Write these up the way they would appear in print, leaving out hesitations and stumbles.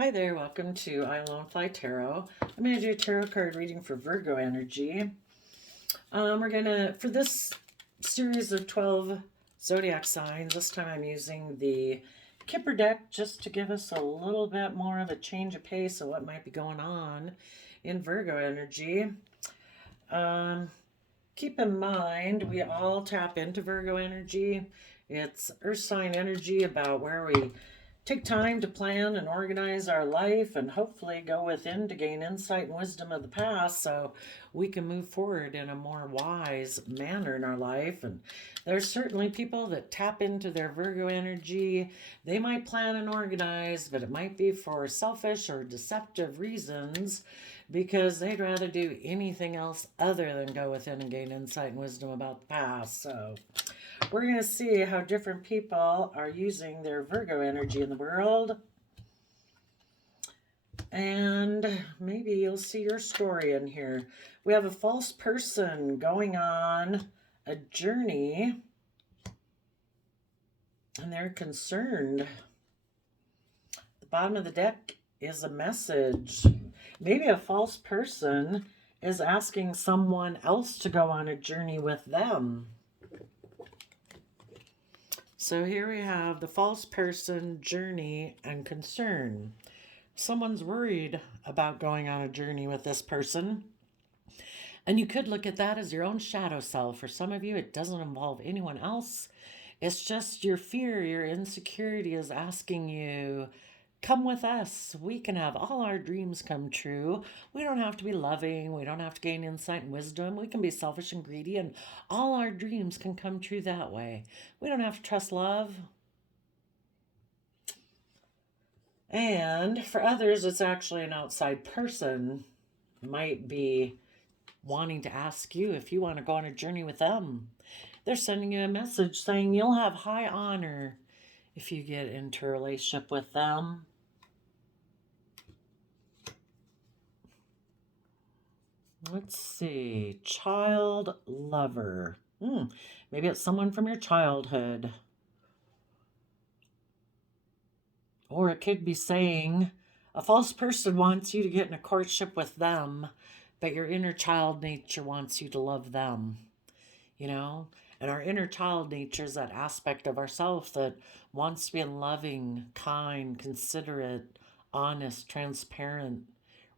Hi there, welcome to I Alone Fly Tarot. I'm going to do a tarot card reading for Virgo energy. For this series of 12 zodiac signs, this time I'm using the Kipper deck just to give us a little bit more of a change of pace of what might be going on in Virgo energy. Keep in mind, we all tap into Virgo energy. It's earth sign energy about where we take time to plan and organize our life and hopefully go within to gain insight and wisdom of the past so we can move forward in a more wise manner in our life. And there's certainly people that tap into their Virgo energy. They might plan and organize, but it might be for selfish or deceptive reasons because they'd rather do anything else other than go within and gain insight and wisdom about the past. So we're going to see how different people are using their Virgo energy in the world. And maybe you'll see your story in here. We have a false person going on a journey, and they're concerned. The bottom of the deck is a message. Maybe a false person is asking someone else to go on a journey with them. So here we have the false person, journey, and concern. Someone's worried about going on a journey with this person. And you could look at that as your own shadow self. For some of you, it doesn't involve anyone else. It's just your fear, your insecurity is asking you, come with us. We can have all our dreams come true. We don't have to be loving. We don't have to gain insight and wisdom. We can be selfish and greedy, and all our dreams can come true that way. We don't have to trust love. And for others, it's actually an outside person. Might be wanting to ask you if you want to go on a journey with them. They're sending you a message saying you'll have high honor if you get into a relationship with them. Let's see. Child lover. Maybe it's someone from your childhood. Or it could be saying a false person wants you to get in a courtship with them, but your inner child nature wants you to love them. And our inner child nature is that aspect of ourselves that wants to be loving, kind, considerate, honest, transparent,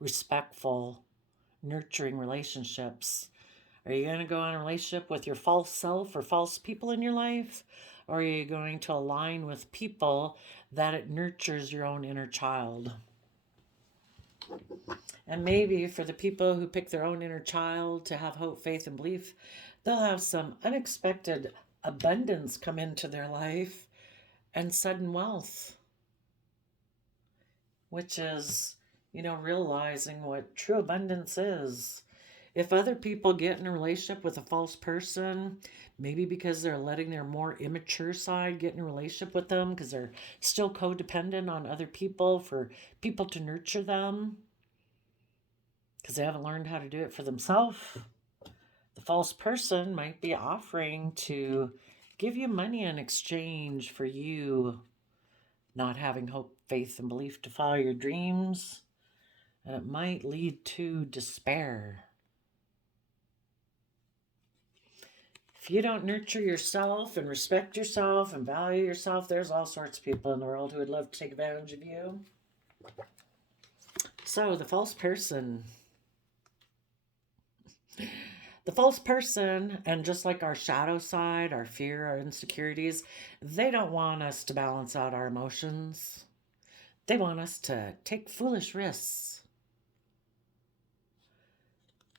respectful, nurturing relationships. Are you going to go on a relationship with your false self or false people in your life? Or are you going to align with people that it nurtures your own inner child? And maybe for the people who pick their own inner child to have hope, faith, and belief, they'll have some unexpected abundance come into their life and sudden wealth, which is, realizing what true abundance is. If other people get in a relationship with a false person, maybe because they're letting their more immature side get in a relationship with them because they're still codependent on other people for people to nurture them because they haven't learned how to do it for themselves, the false person might be offering to give you money in exchange for you not having hope, faith, and belief to follow your dreams. And it might lead to despair. If you don't nurture yourself and respect yourself and value yourself, there's all sorts of people in the world who would love to take advantage of you. So the false person. The false person, and just like our shadow side, our fear, our insecurities, they don't want us to balance out our emotions. They want us to take foolish risks,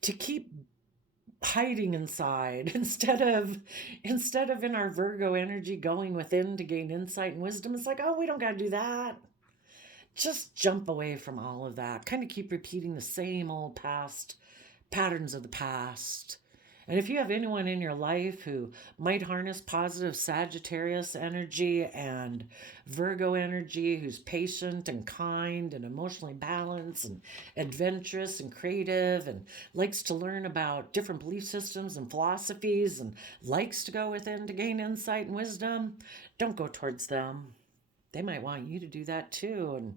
to keep hiding inside instead of in our Virgo energy going within to gain insight and wisdom. It's like, oh, we don't got to do that. Just jump away from all of that. Kind of keep repeating the same old past patterns of the past. And if you have anyone in your life who might harness positive Sagittarius energy and Virgo energy, who's patient and kind and emotionally balanced and adventurous and creative and likes to learn about different belief systems and philosophies and likes to go within to gain insight and wisdom, don't go towards them. They might want you to do that too. And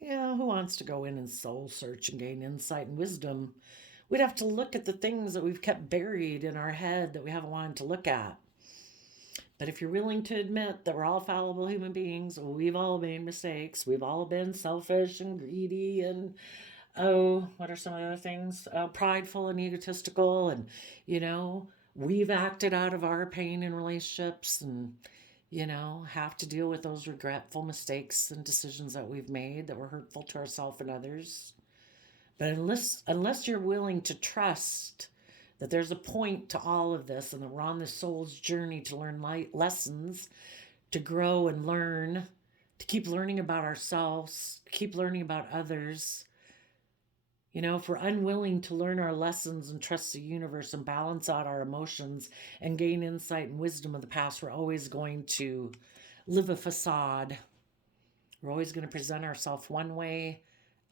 Yeah, who wants to go in and soul search and gain insight and wisdom? We'd have to look at the things that we've kept buried in our head that we haven't wanted to look at. But if you're willing to admit that we're all fallible human beings, we've all made mistakes, we've all been selfish and greedy and, oh, what are some of the other things? Prideful and egotistical, and, you know, we've acted out of our pain in relationships and, have to deal with those regretful mistakes and decisions that we've made that were hurtful to ourselves and others. But unless you're willing to trust that there's a point to all of this and that we're on this soul's journey to learn lessons, to grow and learn, to keep learning about ourselves, keep learning about others. If we're unwilling to learn our lessons and trust the universe and balance out our emotions and gain insight and wisdom of the past, we're always going to live a facade. We're always going to present ourselves one way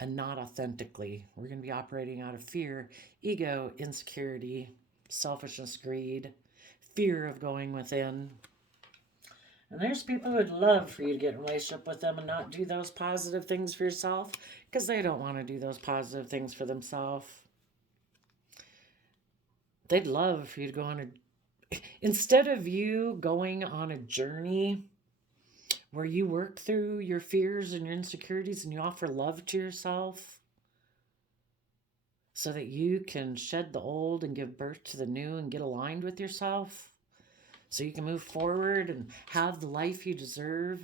and not authentically. We're going to be operating out of fear, ego, insecurity, selfishness, greed, fear of going within. And there's people who would love for you to get in a relationship with them and not do those positive things for yourself because they don't want to do those positive things for themselves. They'd love for you to go on instead of you going on a journey where you work through your fears and your insecurities and you offer love to yourself so that you can shed the old and give birth to the new and get aligned with yourself so you can move forward and have the life you deserve.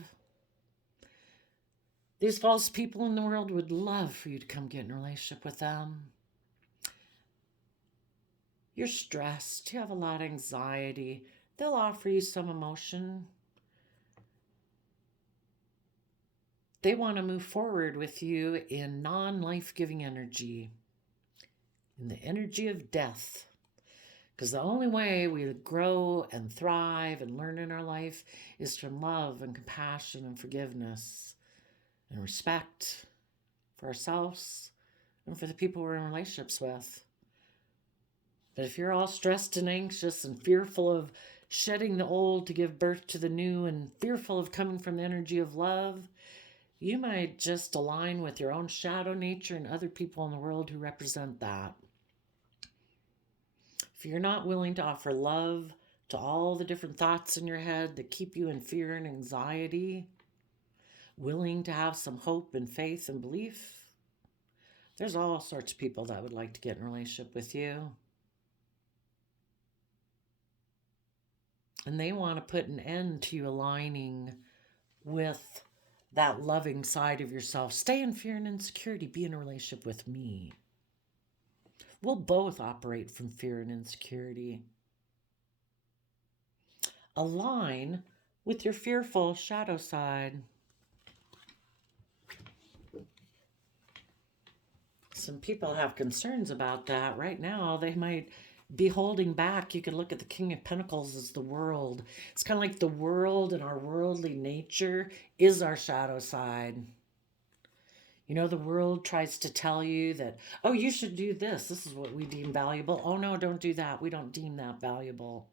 These false people in the world would love for you to come get in a relationship with them. You're stressed, you have a lot of anxiety. They'll offer you some emotion. They want to move forward with you in non-life-giving energy, in the energy of death. Because the only way we grow and thrive and learn in our life is from love and compassion and forgiveness and respect for ourselves and for the people we're in relationships with. But if you're all stressed and anxious and fearful of shedding the old to give birth to the new and fearful of coming from the energy of love, you might just align with your own shadow nature and other people in the world who represent that. If you're not willing to offer love to all the different thoughts in your head that keep you in fear and anxiety, willing to have some hope and faith and belief, there's all sorts of people that would like to get in a relationship with you. And they want to put an end to you aligning with that loving side of yourself. Stay in fear and insecurity. Be in a relationship with me. We'll both operate from fear and insecurity. Align with your fearful shadow side. Some people have concerns about that. Right now, they might be holding back. You could look at the King of Pentacles as the world. It's kind of like the world and our worldly nature is our shadow side. The world tries to tell you that, oh, you should do this. This is what we deem valuable. Oh, no, don't do that. We don't deem that valuable.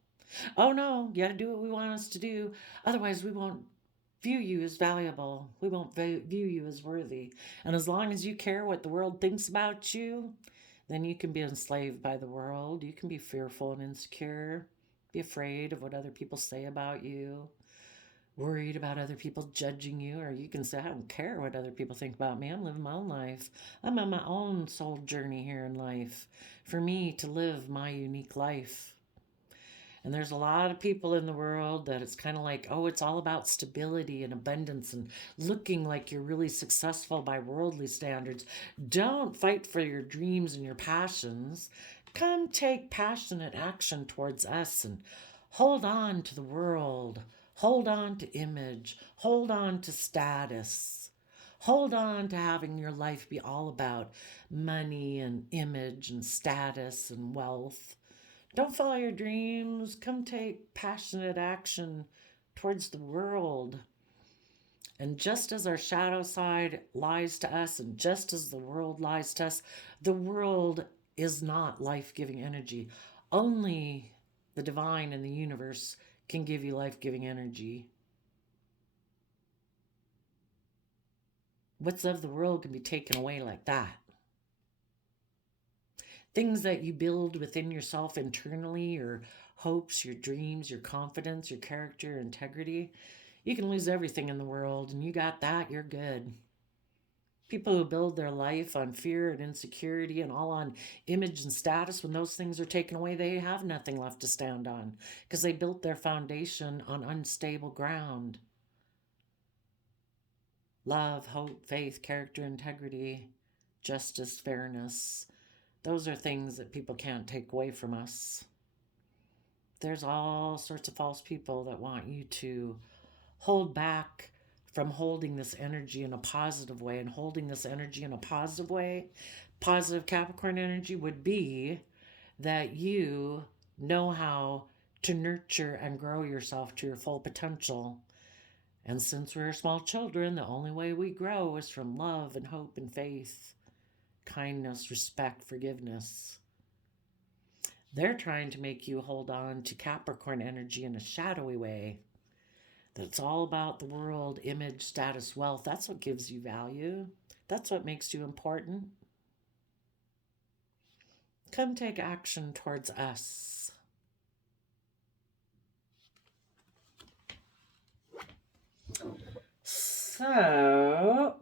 Oh, no, you got to do what we want us to do. Otherwise, we won't view you as valuable. We won't view you as worthy. And as long as you care what the world thinks about you, then you can be enslaved by the world. You can be fearful and insecure, be afraid of what other people say about you, worried about other people judging you, or you can say, I don't care what other people think about me. I'm living my own life. I'm on my own soul journey here in life for me to live my unique life. And there's a lot of people in the world that it's kind of like, oh, it's all about stability and abundance and looking like you're really successful by worldly standards. Don't fight for your dreams and your passions. Come take passionate action towards us and hold on to the world. Hold on to image. Hold on to status. Hold on to having your life be all about money and image and status and wealth. Don't follow your dreams. Come take passionate action towards the world. And just as our shadow side lies to us, and just as the world lies to us, the world is not life-giving energy. Only the divine and the universe can give you life-giving energy. what's of the world can be taken away like that. Things that you build within yourself internally, your hopes, your dreams, your confidence, your character, your integrity, you can lose everything in the world, and you got that, you're good. People who build their life on fear and insecurity and all on image and status, when those things are taken away, they have nothing left to stand on because they built their foundation on unstable ground. Love, hope, faith, character, integrity, justice, fairness. Those are things that people can't take away from us. There's all sorts of false people that want you to hold back from holding this energy in a positive way. And holding this energy in a positive way, positive Capricorn energy, would be that you know how to nurture and grow yourself to your full potential. And since we're small children, the only way we grow is from love and hope and faith, kindness, respect, forgiveness. They're trying to make you hold on to Capricorn energy in a shadowy way. That it's all about the world, image, status, wealth. That's what gives you value. That's what makes you important. Come take action towards us. So,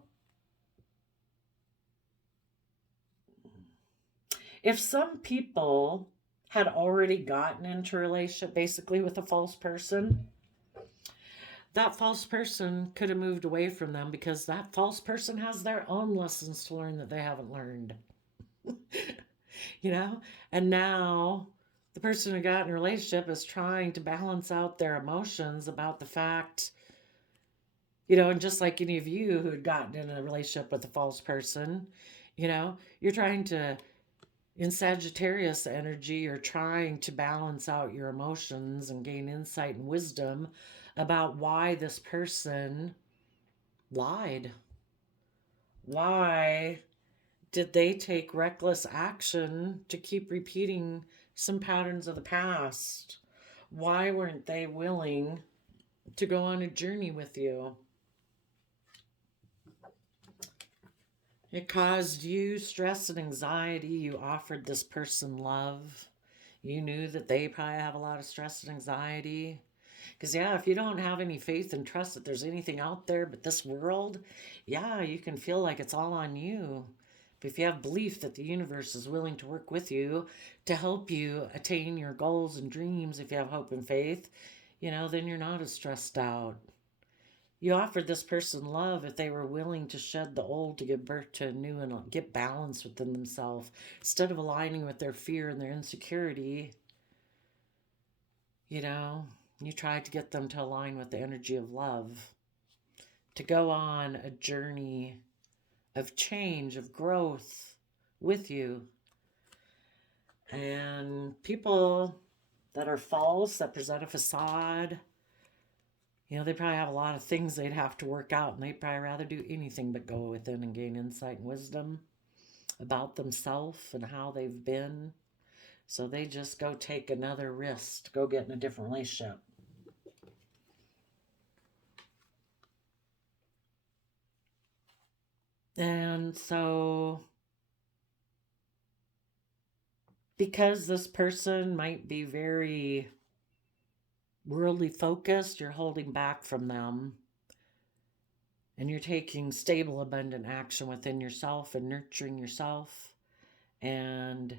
if some people had already gotten into a relationship basically with a false person, that false person could have moved away from them because that false person has their own lessons to learn that they haven't learned. You know? And now the person who got in a relationship is trying to balance out their emotions about the fact, and just like any of you who had gotten in a relationship with a false person, you're trying to, in Sagittarius energy, you're trying to balance out your emotions and gain insight and wisdom about why this person lied. Why did they take reckless action to keep repeating some patterns of the past? Why weren't they willing to go on a journey with you? It caused you stress and anxiety. You offered this person love. You knew that they probably have a lot of stress and anxiety. Because, if you don't have any faith and trust that there's anything out there but this world, you can feel like it's all on you. But if you have belief that the universe is willing to work with you to help you attain your goals and dreams, if you have hope and faith, then you're not as stressed out. You offered this person love if they were willing to shed the old to give birth to a new and get balance within themselves. Instead of aligning with their fear and their insecurity, you tried to get them to align with the energy of love, to go on a journey of change, of growth with you. And people that are false, that present a facade, they probably have a lot of things they'd have to work out, and they'd probably rather do anything but go within and gain insight and wisdom about themselves and how they've been. So they just go take another risk to go get in a different relationship. And so, because this person might be very worldly focused, you're holding back from them. And you're taking stable, abundant action within yourself and nurturing yourself. And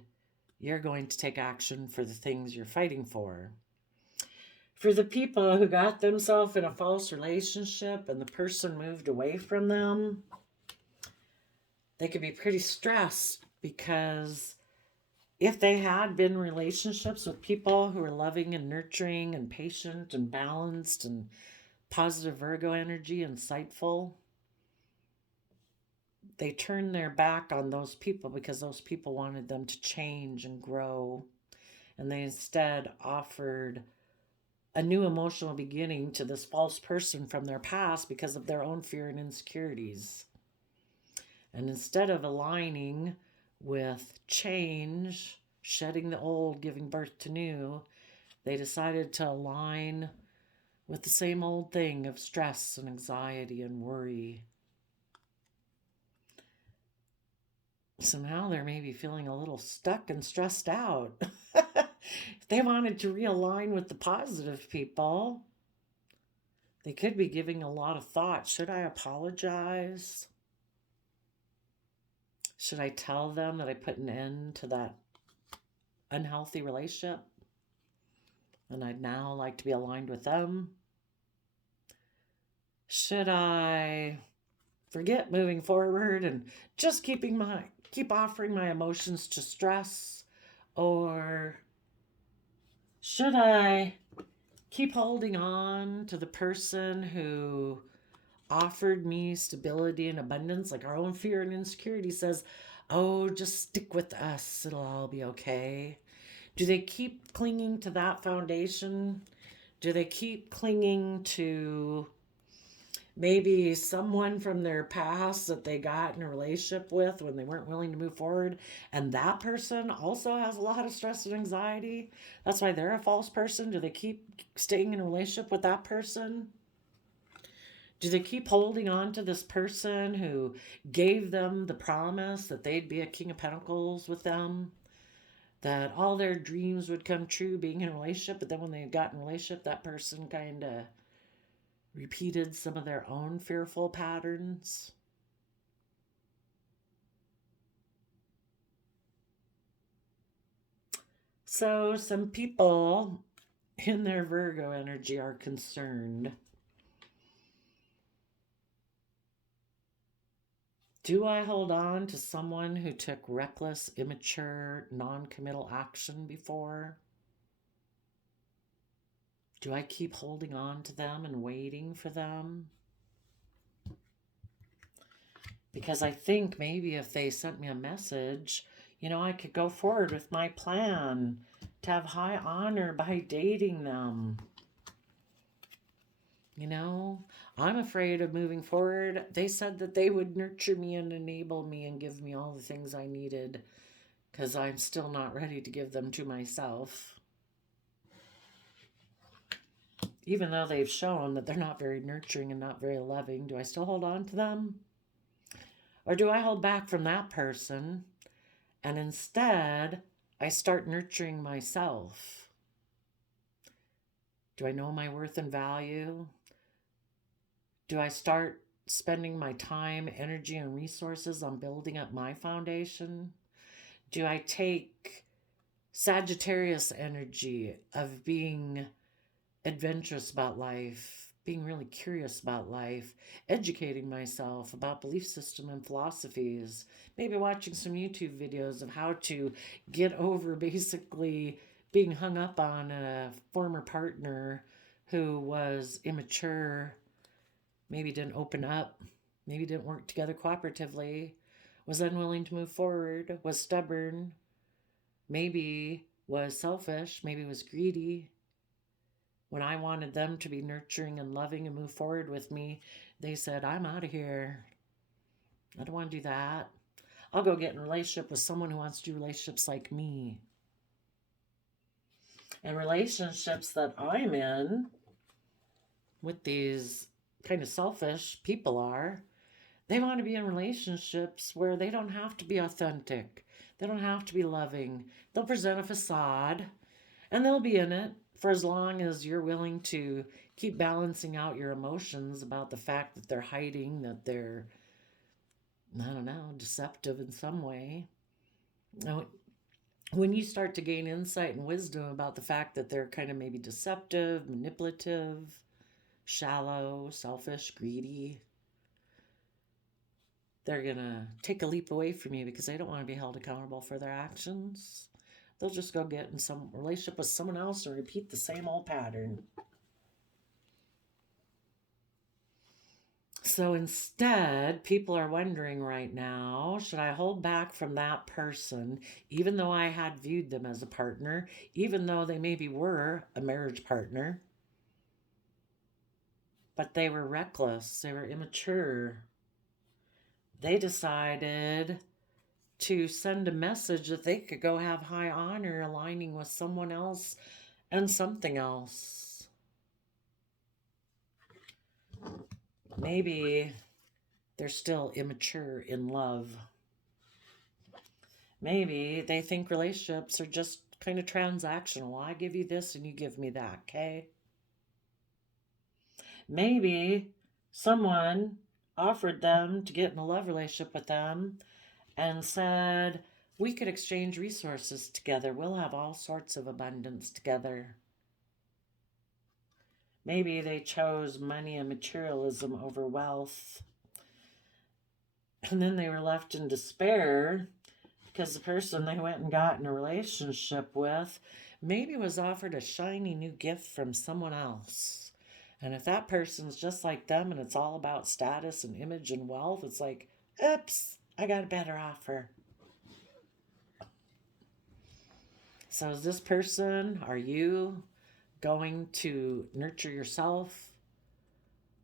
you're going to take action for the things you're fighting for. For the people who got themselves in a false relationship and the person moved away from them, they could be pretty stressed because if they had been in relationships with people who were loving and nurturing and patient and balanced and positive Virgo energy, insightful, they turned their back on those people because those people wanted them to change and grow. And they instead offered a new emotional beginning to this false person from their past because of their own fear and insecurities. And instead of aligning with change, shedding the old, giving birth to new, they decided to align with the same old thing of stress and anxiety and worry. So now they're maybe feeling a little stuck and stressed out. If they wanted to realign with the positive people, they could be giving a lot of thought. Should I apologize? Should I tell them that I put an end to that unhealthy relationship and I'd now like to be aligned with them? Should I forget moving forward and just keep offering my emotions to stress? Or should I keep holding on to the person who offered me stability and abundance? Like our own fear and insecurity says, oh, just stick with us, it'll all be okay. Do they keep clinging to that foundation? Do they keep clinging to maybe someone from their past that they got in a relationship with when they weren't willing to move forward, and that person also has a lot of stress and anxiety? That's why they're a false person. Do they keep staying in a relationship with that person? Do they keep holding on to this person who gave them the promise that they'd be a King of Pentacles with them, that all their dreams would come true being in a relationship, but then when they got in a relationship, that person kind of repeated some of their own fearful patterns? So some people in their Virgo energy are concerned. Do I hold on to someone who took reckless, immature, non-committal action before? Do I keep holding on to them and waiting for them? Because I think maybe if they sent me a message, I could go forward with my plan to have high honor by dating them. I'm afraid of moving forward. They said that they would nurture me and enable me and give me all the things I needed because I'm still not ready to give them to myself. Even though they've shown that they're not very nurturing and not very loving, do I still hold on to them? Or do I hold back from that person and instead I start nurturing myself? Do I know my worth and value? Do I start spending my time, energy, and resources on building up my foundation? Do I take Sagittarius energy of being adventurous about life, being really curious about life, educating myself about belief system and philosophies, maybe watching some YouTube videos of how to get over basically being hung up on a former partner who was immature, maybe didn't open up, maybe didn't work together cooperatively, was unwilling to move forward, was stubborn, maybe was selfish, maybe was greedy. When I wanted them to be nurturing and loving and move forward with me, they said, I'm out of here. I don't want to do that. I'll go get in a relationship with someone who wants to do relationships like me. And relationships that I'm in with these kind of selfish people they want to be in relationships where they don't have to be authentic. They don't have to be loving. They'll present a facade and they'll be in it for as long as you're willing to keep balancing out your emotions about the fact that they're hiding, that they're, deceptive in some way. Now, when you start to gain insight and wisdom about the fact that they're kind of maybe deceptive, manipulative, shallow, selfish, greedy, they're going to take a leap away from you because they don't want to be held accountable for their actions. They'll just go get in some relationship with someone else and repeat the same old pattern. So instead, people are wondering right now, should I hold back from that person, even though I had viewed them as a partner, even though they maybe were a marriage partner, but they were reckless, they were immature. They decided to send a message that they could go have high honor aligning with someone else and something else. Maybe they're still immature in love. Maybe they think relationships are just kind of transactional. I give you this and you give me that, okay? Maybe someone offered them to get in a love relationship with them and said, we could exchange resources together. We'll have all sorts of abundance together. Maybe they chose money and materialism over wealth. And then they were left in despair because the person they went and got in a relationship with maybe was offered a shiny new gift from someone else. And if that person's just like them and it's all about status and image and wealth, it's like, oops, I got a better offer. So is this person, are you going to nurture yourself,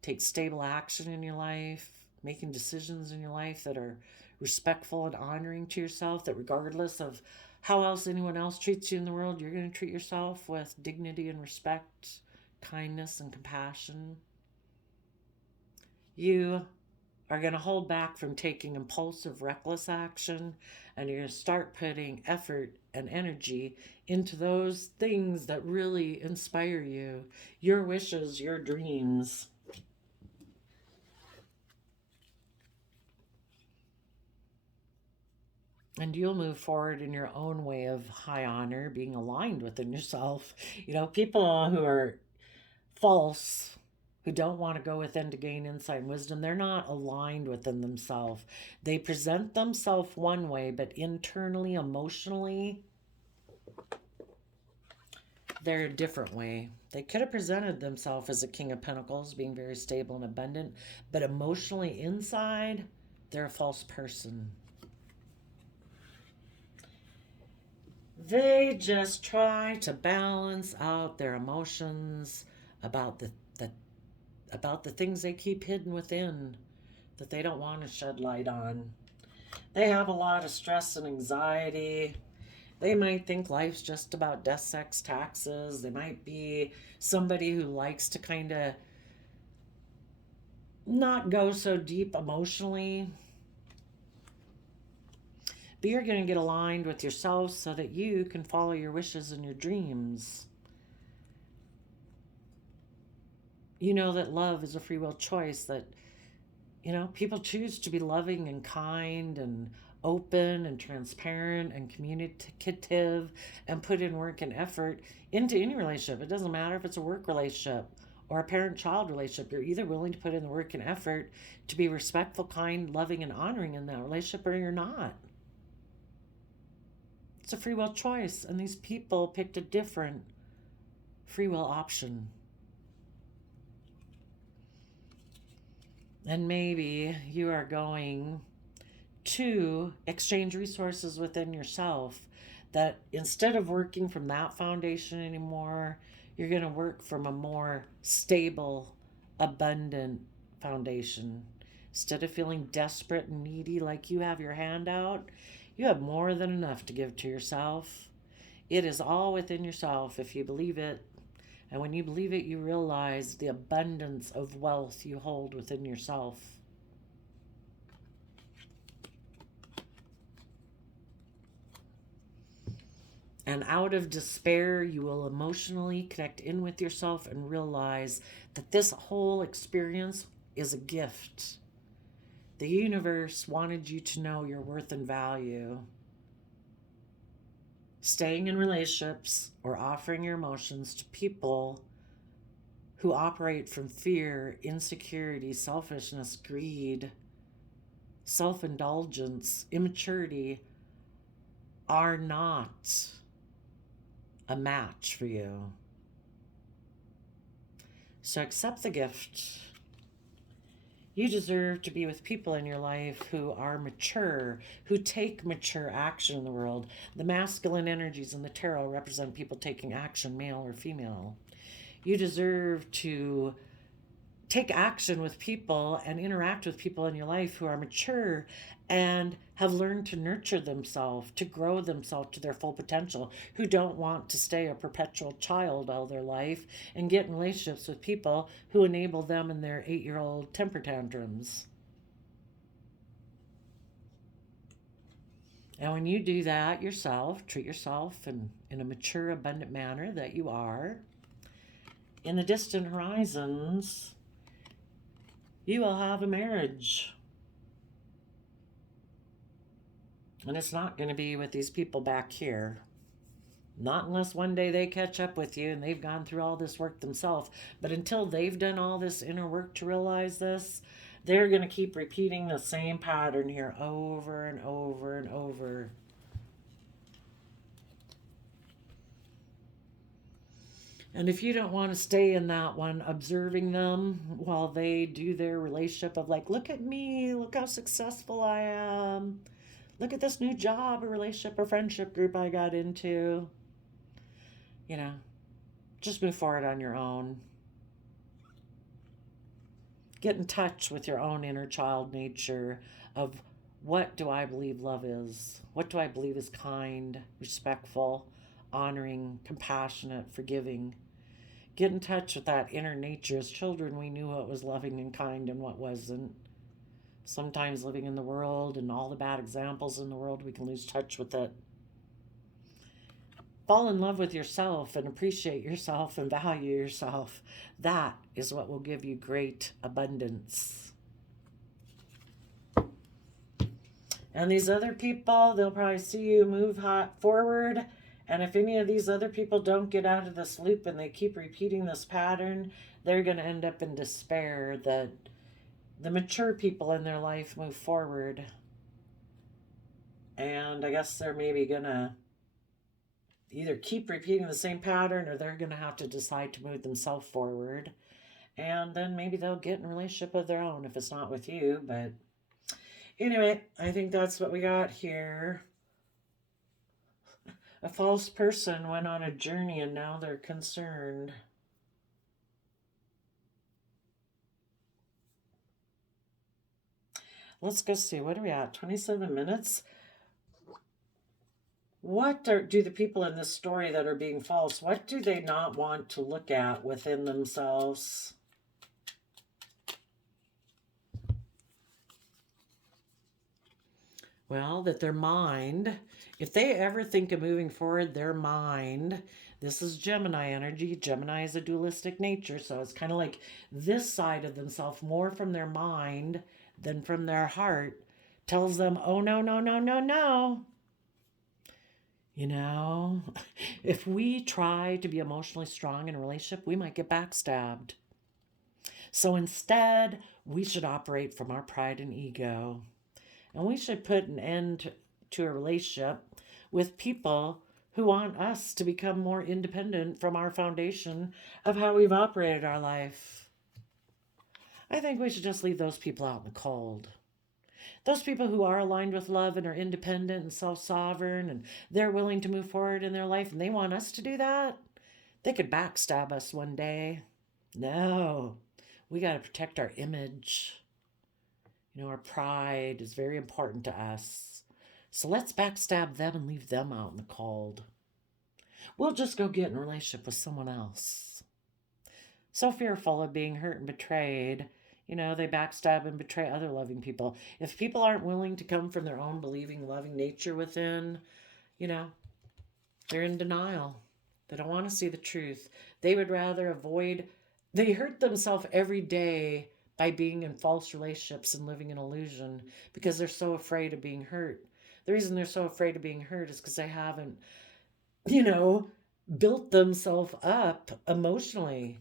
take stable action in your life, making decisions in your life that are respectful and honoring to yourself, that regardless of how else anyone else treats you in the world, you're going to treat yourself with dignity and respect, kindness and compassion? You are going to hold back from taking impulsive, reckless action, and you're going to start putting effort and energy into those things that really inspire you, your wishes, your dreams. And you'll move forward in your own way of high honor, being aligned within yourself. People who are false, who don't want to go within to gain insight and wisdom, they're not aligned within themselves. They present themselves one way, but internally, emotionally, they're a different way. They could have presented themselves as a King of Pentacles, being very stable and abundant, but emotionally inside, they're a false person. They just try to balance out their emotions about the things they keep hidden within that they don't want to shed light on. They have a lot of stress and anxiety. They might think life's just about death, sex, taxes. They might be somebody who likes to kind of not go so deep emotionally. But you're going to get aligned with yourself so that you can follow your wishes and your dreams. You know that love is a free will choice, that, people choose to be loving and kind and open and transparent and communicative and put in work and effort into any relationship. It doesn't matter if it's a work relationship or a parent-child relationship. You're either willing to put in the work and effort to be respectful, kind, loving, and honoring in that relationship, or you're not. It's a free will choice, and these people picked a different free will option. And maybe you are going to exchange resources within yourself, that instead of working from that foundation anymore, you're going to work from a more stable, abundant foundation. Instead of feeling desperate and needy like you have your hand out, you have more than enough to give to yourself. It is all within yourself if you believe it. And when you believe it, you realize the abundance of wealth you hold within yourself. And out of despair, you will emotionally connect in with yourself and realize that this whole experience is a gift. The universe wanted you to know your worth and value. Staying in relationships or offering your emotions to people who operate from fear, insecurity, selfishness, greed, self-indulgence, immaturity are not a match for you. So accept the gift. You deserve to be with people in your life who are mature, who take mature action in the world. The masculine energies in the tarot represent people taking action, male or female. You deserve to take action with people and interact with people in your life who are mature and have learned to nurture themselves, to grow themselves to their full potential, who don't want to stay a perpetual child all their life and get in relationships with people who enable them in their 8-year-old temper tantrums. And when you do that yourself, treat yourself in a mature, abundant manner that you are, in the distant horizons, you will have a marriage. And it's not going to be with these people back here. Not unless one day they catch up with you and they've gone through all this work themselves. But until they've done all this inner work to realize this, they're going to keep repeating the same pattern here over and over and over. And if you don't want to stay in that one, observing them while they do their relationship of like, look at me, look how successful I am, look at this new job or relationship or friendship group I got into, you know, just move forward on your own. Get in touch with your own inner child nature of what do I believe love is? What do I believe is kind, respectful, honoring, compassionate, forgiving? Get in touch with that inner nature. As children, we knew what was loving and kind and what wasn't. Sometimes living in the world and all the bad examples in the world, we can lose touch with it. Fall in love with yourself and appreciate yourself and value yourself. That is what will give you great abundance. And these other people, they'll probably see you move forward. And if any of these other people don't get out of this loop and they keep repeating this pattern, they're going to end up in despair that the mature people in their life move forward. And I guess they're maybe going to either keep repeating the same pattern or they're going to have to decide to move themselves forward. And then maybe they'll get in a relationship of their own if it's not with you. But anyway, I think that's what we got here. A false person went on a journey and now they're concerned. Let's go see. What are we at? 27 minutes? What do the people in this story that are being false, what do they not want to look at within themselves? Well, that their mind, if they ever think of moving forward, their mind, this is Gemini energy. Gemini is a dualistic nature, so it's kind of like this side of themselves, more from their mind than from their heart, tells them, oh, no, no, no, no, no. You know, if we try to be emotionally strong in a relationship, we might get backstabbed. So instead, we should operate from our pride and ego. And we should put an end to a relationship with people who want us to become more independent from our foundation of how we've operated our life. I think we should just leave those people out in the cold. Those people who are aligned with love and are independent and self-sovereign and they're willing to move forward in their life and they want us to do that, they could backstab us one day. No, we got to protect our image. You know, our pride is very important to us. So let's backstab them and leave them out in the cold. We'll just go get in a relationship with someone else. So fearful of being hurt and betrayed, you know, they backstab and betray other loving people. If people aren't willing to come from their own believing, loving nature within, you know, they're in denial. They don't want to see the truth. They would rather avoid, they hurt themselves every day by being in false relationships and living in illusion because they're so afraid of being hurt. The reason they're so afraid of being hurt is because they haven't, you know, built themselves up emotionally.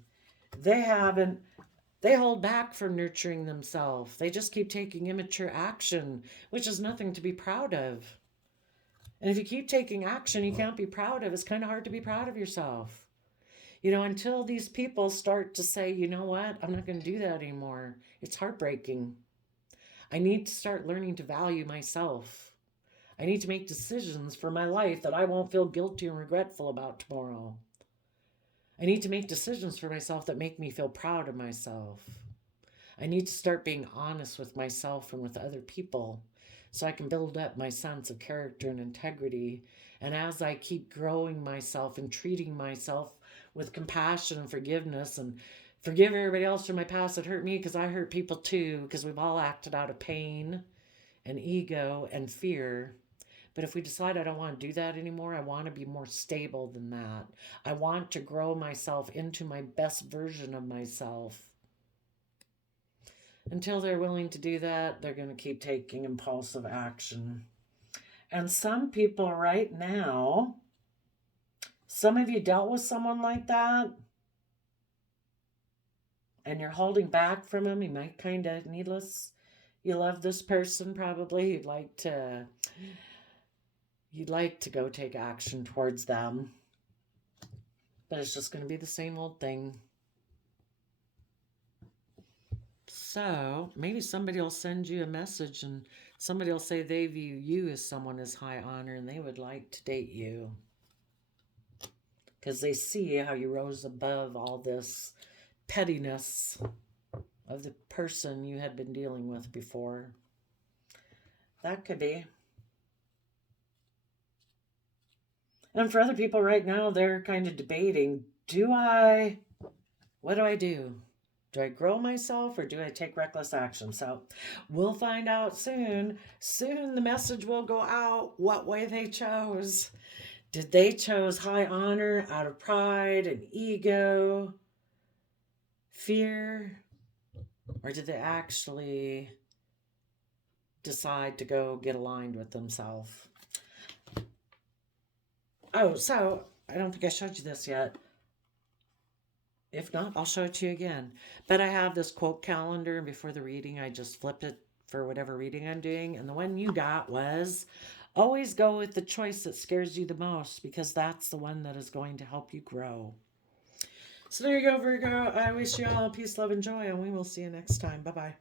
They hold back from nurturing themselves. They just keep taking immature action, which is nothing to be proud of. And if you keep taking action you can't be proud of, it's kind of hard to be proud of yourself. You know, until these people start to say, you know what, I'm not going to do that anymore. It's heartbreaking. I need to start learning to value myself. I need to make decisions for my life that I won't feel guilty and regretful about tomorrow. I need to make decisions for myself that make me feel proud of myself. I need to start being honest with myself and with other people so I can build up my sense of character and integrity. And as I keep growing myself and treating myself with compassion and forgiveness and forgive everybody else from my past that hurt me because I hurt people too, because we've all acted out of pain and ego and fear. But if we decide I don't want to do that anymore, I want to be more stable than that. I want to grow myself into my best version of myself. Until they're willing to do that, they're going to keep taking impulsive action. And some people right now, some of you dealt with someone like that, and you're holding back from them. You might kind of needless. You love this person probably. You'd like to go take action towards them. But it's just going to be the same old thing. So maybe somebody will send you a message and somebody will say they view you as someone as high honor and they would like to date you. Because they see how you rose above all this pettiness of the person you had been dealing with before. That could be. And for other people right now, they're kind of debating, what do I do? Do I grow myself or do I take reckless action? So we'll find out soon. Soon the message will go out what way they chose. Did they chose high honor out of pride and ego, fear, or did they actually decide to go get aligned with themselves? Oh, so I don't think I showed you this yet. If not, I'll show it to you again. But I have this quote calendar, and before the reading, I just flipped it for whatever reading I'm doing. And the one you got was, always go with the choice that scares you the most, because that's the one that is going to help you grow. So there you go, Virgo. I wish you all peace, love, and joy, and we will see you next time. Bye-bye.